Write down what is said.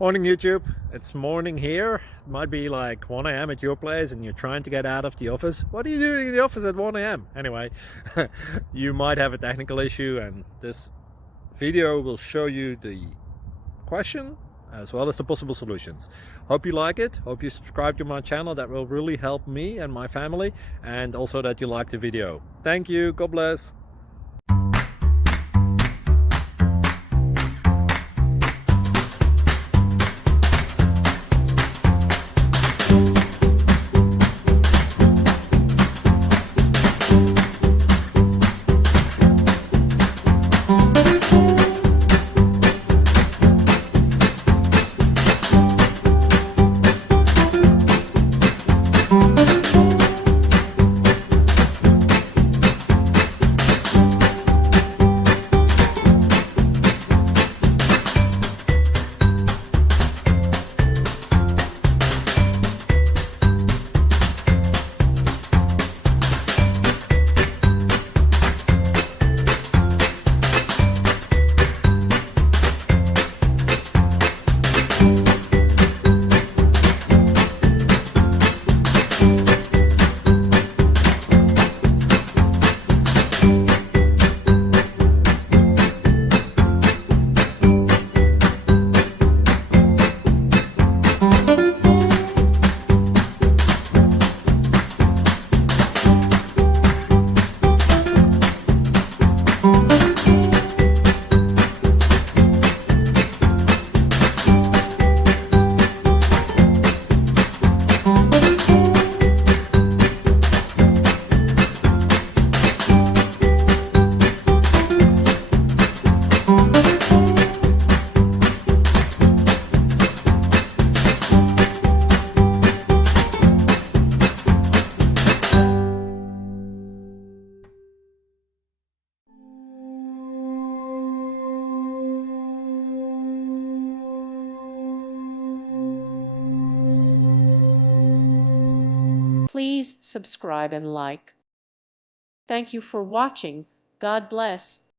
Morning YouTube, it's morning here. It might be like 1 a.m. at your place and you're trying to get out of the office. What are you doing in the office at 1 a.m.? Anyway, you might have a technical issue and this video will show you the question as well as the possible solutions. Hope you like it, hope you subscribe to my channel. That will really help me and my family, and also that you like the video. Thank you, God bless. Please subscribe and like. Thank you for watching. God bless.